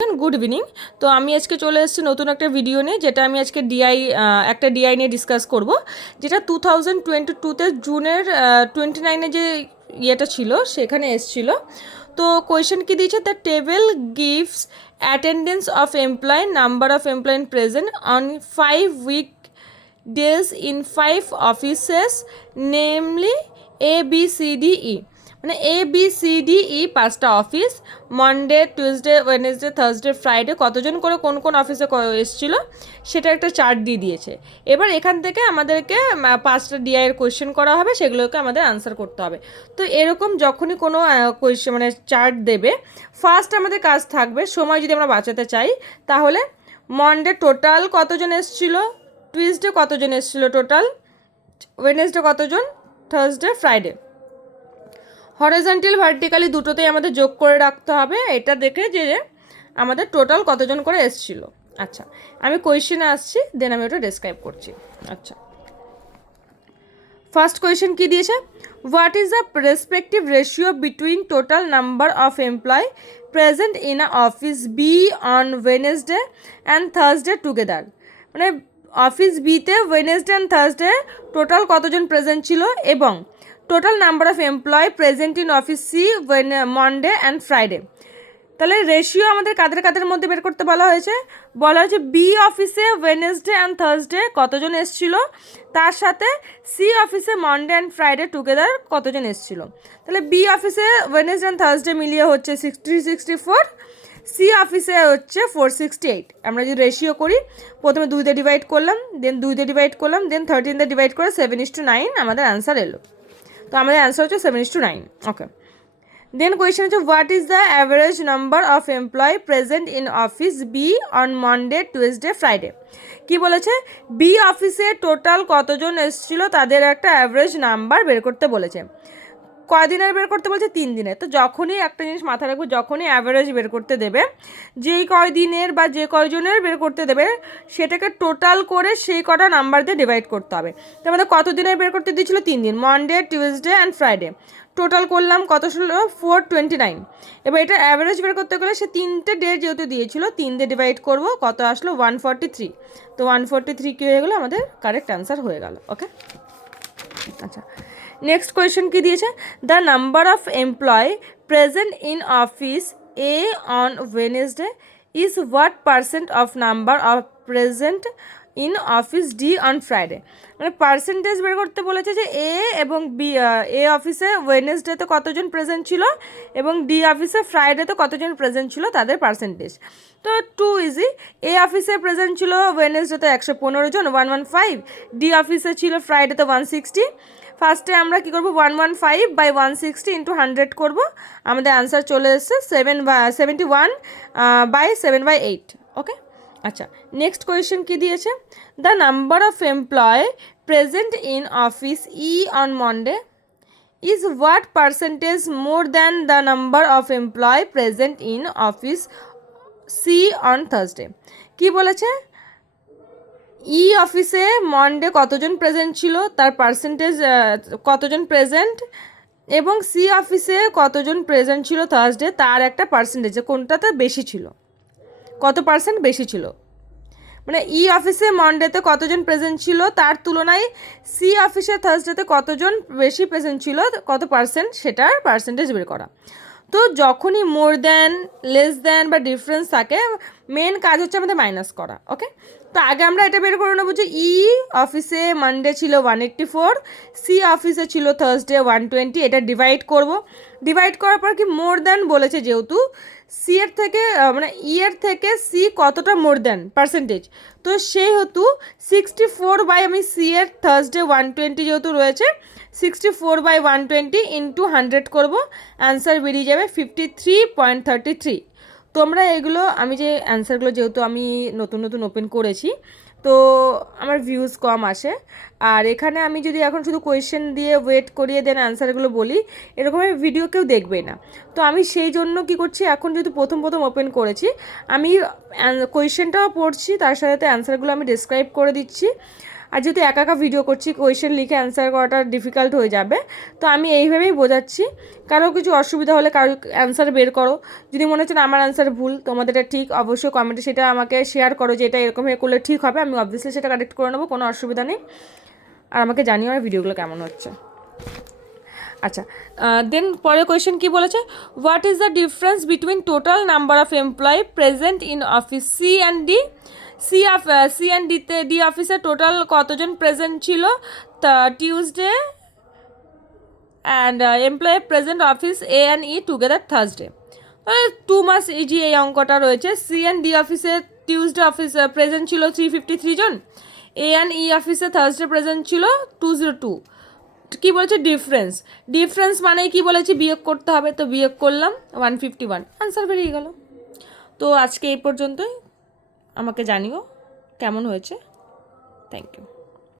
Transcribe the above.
Good evening. তো আমি আজকে চলে এসেছি নতুন একটা ভিডিও নিয়ে, যেটা আমি আজকে একটা ডিআই নিয়ে ডিসকাস করব, যেটা 2022-তে জুনের 29-এ যে ইয়েটা ছিল সেখানে এসেছিলো। তো কোয়েশ্চেন কি দিয়েছে, the table gives attendance of employee, number of employee present on 5 weekdays in 5 offices, namely ABCDE। মানে ABCDE 5টা office, Monday, Tuesday, Wednesday, Thursday, Friday কতজন করে কোন কোন অফিসে এসেছিল সেটা একটা চার্ট দিয়ে দিয়েছে। এবার এখান থেকে আমাদেরকে 5টা ডিআইয়ের কোয়েশ্চেন করা হবে, সেগুলোকে আমাদের আনসার করতে হবে। তো এরকম যখনই কোনো কোয়েশ্চেন মানে চার্ট দেবে, ফার্স্ট আমাদের কাজ থাকবে সময় যদি আমরা বাঁচাতে চাই, তাহলে মনডে টোটাল কতজন এসেছিল, টিউসডে কতজন এসেছিল টোটাল, ওয়েডনেসডে কতজন, থার্সডে, ফ্রাইডে। হরিজন্টাল ভার্টিক্যালি দুটোতেই আমাদের যোগ করে রাখতে হবে, এটা দেখে যে আমাদের টোটাল কতজন করে এসেছিল। আচ্ছা, আমি কোয়েশ্চেনে আসছি, দেন আমি ওটা ডেসক্রাইব করছি। আচ্ছা, ফার্স্ট কোয়েশ্চেন কি দিয়েছে, what is the respective ratio between total number of employee present in a office B on Wednesday and Thursday together. মানে অফিস বিতে ওয়েনেসডে অ্যান্ড থার্সডে টোটাল কতজন প্রেজেন্ট ছিল, এবং total number of employee present in office C Monday and Friday. তাহলে ratio আমাদের কাদের কাদের মধ্যে বের করতে বলা হয়েছে বি অফিসে ওয়েনেসডে অ্যান্ড থার্সডে কতজন এসেছিল, তার সাথে সি অফিসে মনডে অ্যান্ড ফ্রাইডে টুগেদার কতজন এসেছিল। তাহলে বি অফিসে ওয়েনেসডে অ্যান্ড থার্সডে মিলিয়ে হচ্ছে 64, সি অফিসে হচ্ছে 468। আমরা যদি রেশিও করি, প্রথমে 2 দিয়ে ডিভাইড করলাম, দেন 2 দিয়ে ডিভাইড করলাম, দেন 13 দিয়ে ডিভাইড করে 7:9 আমাদের অ্যান্সার এলো। তো আমাদের অ্যান্সার হচ্ছে 7:9। ওকে, দেন কোয়েশ্চেন হচ্ছে, what is the average number of employee present in office B on Monday, Tuesday, Friday. কি বলেছে, বি অফিসে টোটাল কতজন এসেছিল তাদের একটা অ্যাভারেজ নাম্বার বের করতে বলেছে। কয়দিনের বের করতে বলছে, 3 দিনের। তো যখনই একটা জিনিস মাথায় রাখবো, যখনই অ্যাভারেজ বের করতে দেবে, যেই কয়দিনের বা যে কয়জনের বের করতে দেবে সেটাকে টোটাল করে সেই কটা নাম্বার দিয়ে ডিভাইড করতে হবে। তো আমাদের কত দিনের বের করতে দিয়েছিল, 3 দিন, Monday, Tuesday and Friday. Total করলাম কত ছিল, 429। এবার এটা অ্যাভারেজ বের করতে গেলে সে 3টে ডে যেহেতু দিয়েছিল, 3 দিয়ে ডিভাইড করবো, কত আসলো, 143। তো 143 কী হয়ে গেলো, আমাদের কারেক্ট অ্যান্সার হয়ে গেল। ওকে, আচ্ছা, নেক্সট কোয়েশ্চেন কি দিয়েছে, the number of employee present in office A on Wednesday is what percent of number of present in office D on Friday. মানে পার্সেন্টেজ বের করতে বলেছে যে এ এবং বি, এ অফিসে ওয়েনেসডেতে কতজন প্রেজেন্ট ছিল এবং ডি অফিসে ফ্রাইডেতে কতজন প্রেজেন্ট ছিল তাদের পার্সেন্টেজ। তো টু ইজি, এ অফিসে প্রেজেন্ট ছিল ওয়েনেসডেতে 115 জন, 115, ডি অফিসে ছিল ফ্রাইডেতে 160। ফার্স্টে আমরা কী করবো, 115/160 ইন্টু 100 করবো, আমাদের আনসার চলে এসছে 71/7/8। ওকে, আচ্ছা, নেক্সট কোয়েশ্চেন কি দিয়েছে, the number of employee present in office E on Monday is what percentage more than the number of employee present in office C on Thursday. কি বলেছে, ই অফিসে মনডে কতজন প্রেজেন্ট ছিল তার পার্সেন্টেজ, কতজন প্রেজেন্ট, এবং সি অফিসে কতজন প্রেজেন্ট ছিল থার্সডে তার একটা পার্সেন্টেজ, কোনটাতে বেশি ছিল, কত পার্সেন্ট বেশি ছিল। মানে ই অফিসে মনডেতে কতজন প্রেজেন্ট ছিল তার তুলনায় সি অফিসে থার্সডেতে কতজন বেশি প্রেজেন্ট ছিল, কত পার্সেন্ট, সেটার পার্সেন্টেজ বের করা। তো যখনই মোর দ্যান, লেস দ্যান বা ডিফারেন্স থাকে, মেন কাজ হচ্ছে আমাদের মাইনাস করা। ওকে, তো আগে আমরা এটা বের করে নেবো যে ই অফিসে মানডে ছিল 184, সি অফিসে ছিল থার্সডে 120, এটা ডিভাইড করব। ডিভাইড করার পর কি, মোর দ্যান বলেছে যেহেতু, সি এর থেকে মানে ই এর থেকে সি কতটা মোর দ্যান পার্সেন্টেজ, তো সেহেতু 64 বাই, আমি সি এর থার্সডে 120 যেহেতু রয়েছে, 64/120 ইন্টু 100 করবো, অ্যান্সার বেরিয়ে যাবে 53.33। তোমরা এগুলো, আমি যে অ্যান্সারগুলো যেহেতু আমি নতুন নতুন ওপেন করেছি, তো আমার ভিউজ কম আসে, আর এখানে আমি যদি এখন শুধু কোয়েশ্চেন দিয়ে ওয়েট করিয়ে দেন অ্যান্সারগুলো বলি, এরকমের ভিডিও কেউ দেখবে না। তো আমি সেই জন্য কি করছি, এখন যেহেতু প্রথম ওপেন করেছি, আমি কোয়েশ্চেনটাও পড়ছি, তার সাথে অ্যান্সারগুলো আমি ডেসক্রাইব করে দিচ্ছি। আর যেহেতু একা একা ভিডিও করছি, কোয়েশ্চেন লিখে অ্যান্সার করাটা ডিফিকাল্ট হয়ে যাবে, তো আমি এইভাবেই বোঝাচ্ছি। কারো কিছু অসুবিধা হলে কারো অ্যান্সার বের করো, যদি মনে হচ্ছে না আমার অ্যান্সার ভুল, তোমাদের এটা ঠিক, অবশ্যই কমেন্টে সেটা আমাকে শেয়ার করো যে এটা এরকম করলে ঠিক হবে, আমি অবভিয়াসলি সেটা কারেক্ট করে নেবো, কোনো অসুবিধা নেই। আর আমাকে জানিও আমার ভিডিওগুলো কেমন হচ্ছে। আচ্ছা, দেন পরের কোয়েশ্চেন কি বলেছে, what is the difference between total number of employee present in office C and D? C and D অফিসে টোটাল কতজন প্রেজেন্ট ছিল Tuesday, and employee present office A and E together Thursday. 2 মাস easy এই অঙ্কটা রয়েছে। C and D অফিসে Tuesday office present ছিল 353 জন, এ and ই অফিসে থার্সডে প্রেজেন্ট ছিল 202। কী বলেছে ডিফারেন্স মানে কি বলেছি, বিয়োগ করতে হবে, তো বিয়োগ করলাম 151, আনসার বেরিয়ে গেল। তো আজকে এই পর্যন্তই, আমাকে জানিও কেমন হয়েছে। Thank you.